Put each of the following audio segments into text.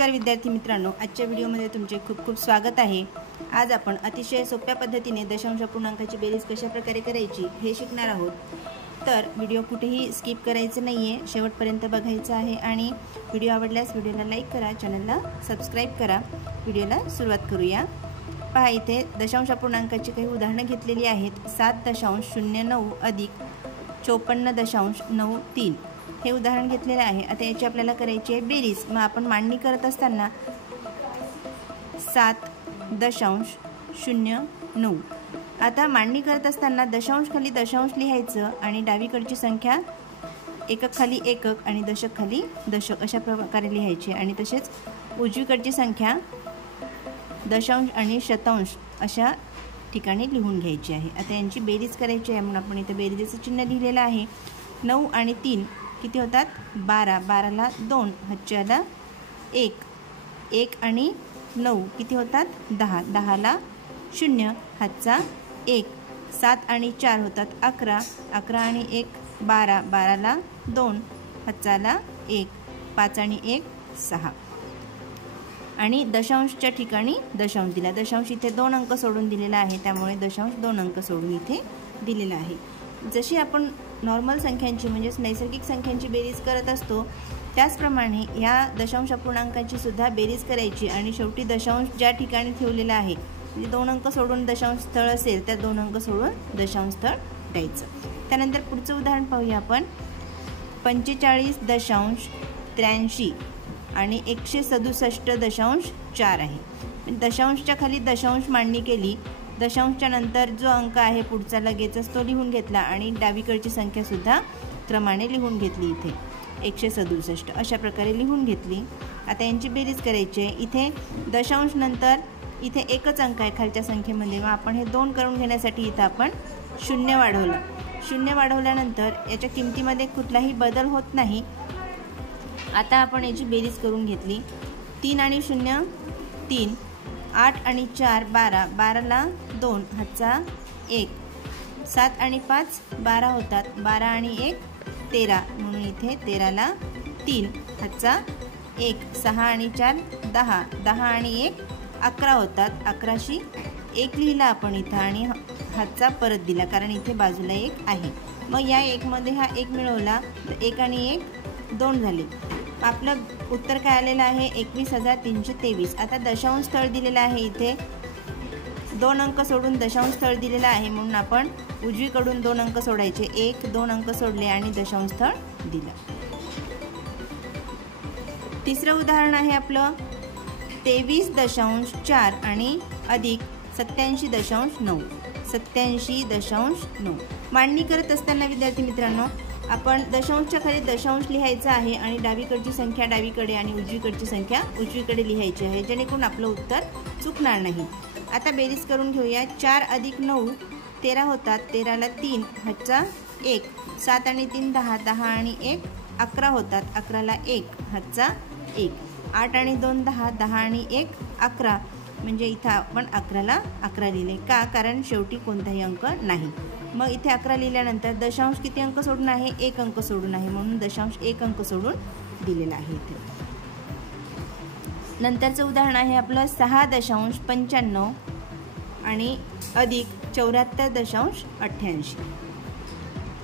नमस्कार विद्यार्थी मित्रांनो, आजच्या व्हिडिओमध्ये तुमचे खूप खूप स्वागत आहे। आज आपण अतिशय सोप्या पद्धतीने दशांश पूर्णांकाची बेरीज कशा प्रकारे करायची हे शिकणार आहोत। तर व्हिडिओ कुठेही स्किप करायचं नाहीये, शेवटपर्यंत बघायचं आहे आणि व्हिडिओ आवडल्यास व्हिडिओला लाईक करा, चॅनलला सबस्क्राइब करा। व्हिडिओला सुरुवात करूया। पहा, इथे दशांश पूर्णांकाची काही उदाहरणे घेतलेली आहेत। 7.09 अधिक 54.93 हे उदाहरण घेतलेले आहे। आता याची आपल्याला करायची आहे बेरीज। मग आपण मांडणी करत असताना 7.09 आता मांडणी करत असताना दशांश खाली दशांश लिहायचं आणि डावीकडची संख्या एकक खाली एकक आणि दशक खाली दशक अशा प्रकारे लिहायची आणि तसेच उजवीकडची संख्या दशांश आणि शतांश अशा ठिकाणी लिहून घ्यायची आहे। आता यांची बेरीज करायची आहे म्हणून आपण इथे बेरीजचं चिन्ह लिहिलेलं आहे। 9 आणि 3 किती होतात 12, 12ला 2, हातच्याला 1, 1 आणि 9 किती होतात 10, 10ला 0, हातचा 1, 7 आणि 4 होतात 11, 11 आणि 1 12, 12ला 2, हातचाला 1, 5 आणि 1 6 आणि दशांशच्या ठिकाणी दशांश दिला। दशांश इथे 2 अंक सोडून दिलेला आहे, त्यामुळे दशांश 2 अंक सोडून इथे दिलेला आहे। जशी आपण नॉर्मल संख्यांची म्हणजेच नैसर्गिक संख्यांची बेरीज करत असतो त्याचप्रमाणे या दशांश पूर्णांकाची सुद्धा बेरीज करायची आणि शेवटी दशांश ज्या ठिकाणी ठेवलेला आहे म्हणजे 2 अंक सोडून दशांश स्थळ असेल त्या 2 अंक सोडून दशांश स्थळ द्यायचं। त्यानंतर पुढचं उदाहरण पाहूया आपण। 45.83 आणि 167.4 आहे। दशांशच्या खाली दशांश मांडणी केली, दशांशच्या नंतर जो अंक आहे पुढचा लगेचच तो लिहून घेतला आणि डावीकडची संख्या सुद्धा क्रमाने लिहून घेतली। इथे 167 अशा प्रकारे लिहून घेतली। आता यांची बेरीज करायची आहे। इथे दशांश नंतर इथे एकच अंक आहे खालच्या संख्येमध्ये, मग आपण हे 2 करून घेण्यासाठी इथं आपण 0 वाढवलं। 0 वाढवल्यानंतर याच्या किमतीमध्ये कुठलाही बदल होत नाही। आता आपण याची बेरीज करून घेतली। 3 आणि 0 3, 8 आणि 4 12, 12ला 2, हातचा 1, 7 आणि 5 12 होतात, 12 आणि 1 13 म्हणून इथे 13ला 3, हातचा 1, 6 आणि 4 10, 10 आणि 1 11 होतात, 11शी 1 लिहिला आपण इथं आणि हातचा परत दिला कारण इथे बाजूला 1 आहे। मग या 1 मध्ये हा 1 मिळवला तर 1 आणि 1 2 झाले। आपलं उत्तर काय आलेलं आहे 21,323। आता दशांश स्थळ दिलेलं आहे, इथे 2 अंक सोडून दशांश स्थळ दिलेलं आहे म्हणून आपण उजवीकडून 2 अंक सोडायचे। 1 2 अंक सोडले आणि दशांश स्थळ दिलं। तिसरं उदाहरण आहे आपलं 23.4 आणि अधिक 87.9 87.9 मांडणी करत असताना विद्यार्थी मित्रांनो आपण दशांशच्या खाली दशांश लिहायचा आहे आणि डावीकडची संख्या डावीकडे आणि उजवीकडची संख्या उजवीकडे लिहायची आहे, जेणेकरून आपलं उत्तर चुकणार नाही। आता बेरीज करून घेऊया। 4 अधिक 9 13 होतात, 13ला 3, हातचा 1, 7 आणि 3 10, 10 आणि 1 11 होतात, 11ला 1, हातचा 1, 8 आणि 2 10, 10 आणि 1 11 म्हणजे इथं आपण 11ला 11 लिहिले का, कारण शेवटी कोणताही अंक नाही। मग इथे 11 लिहिल्यानंतर दशांश किती अंक सोडून आहे 1 अंक सोडून आहे म्हणून दशांश 1 अंक सोडून दिलेला आहे इथे। नंतरचं उदाहरण आहे आपलं 6.95 आणि अधिक 74.88।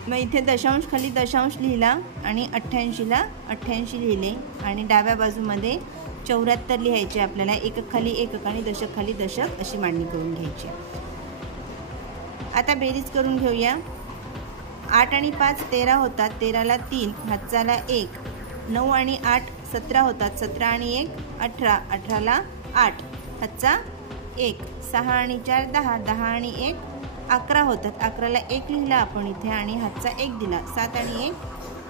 मग इथे दशांश खाली दशांश लिहिला आणि 88ला 88 लिहिले आणि डाव्या बाजूमध्ये 74 लिहायचे आपल्याला। एकक खाली एकक आणि दशक खाली दशक अशी मांडणी करून घ्यायची। आता बेरीज करून घेऊया। 8 आणि 5 13 होतात, 13ला 3, हातचाला 1, 9 आणि 8 17 होतात, 17 आणि 1 18, 18ला 8, हातचा 1, 6 आणि 4 10, 10 आणि 1 11 होतात, 11ला 1 लिहिला आपण इथे आणि हातचा 1 दिला, 7 आणि 1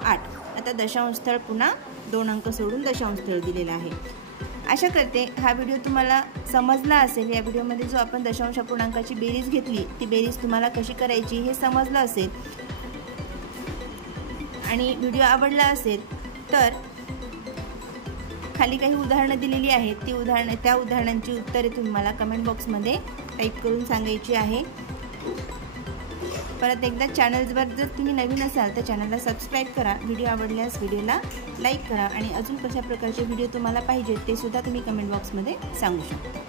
8। आता दशांश स्थळ पुन्हा 2 अंक सोडून दशांश स्थळ दिलेला आहे। आशा करते हा व्हिडिओ तुम्हाला समजला असेल। या व्हिडिओमध्ये जो आपण दशांश पूर्णांकाची बेरीज घेतली ती बेरीज तुम्हाला कशी करायची हे समजलं असेल आणि व्हिडिओ आवडला असेल तर खाली काही उदाहरणं दिलेली आहेत, त्या उदाहरणांची उत्तरे तुम्हाला कमेंट बॉक्समध्ये टाईप करून सांगायची आहे। परत एकदा चॅनलवर जर तुम्ही नवीन असाल तर चॅनलला सबस्क्राईब करा, व्हिडिओ आवडल्यास व्हिडिओला लाईक करा आणि अजून कशा प्रकारचे व्हिडिओ तुम्हाला पाहिजेत ते सुद्धा तुम्ही कमेंट बॉक्समध्ये सांगू शकता.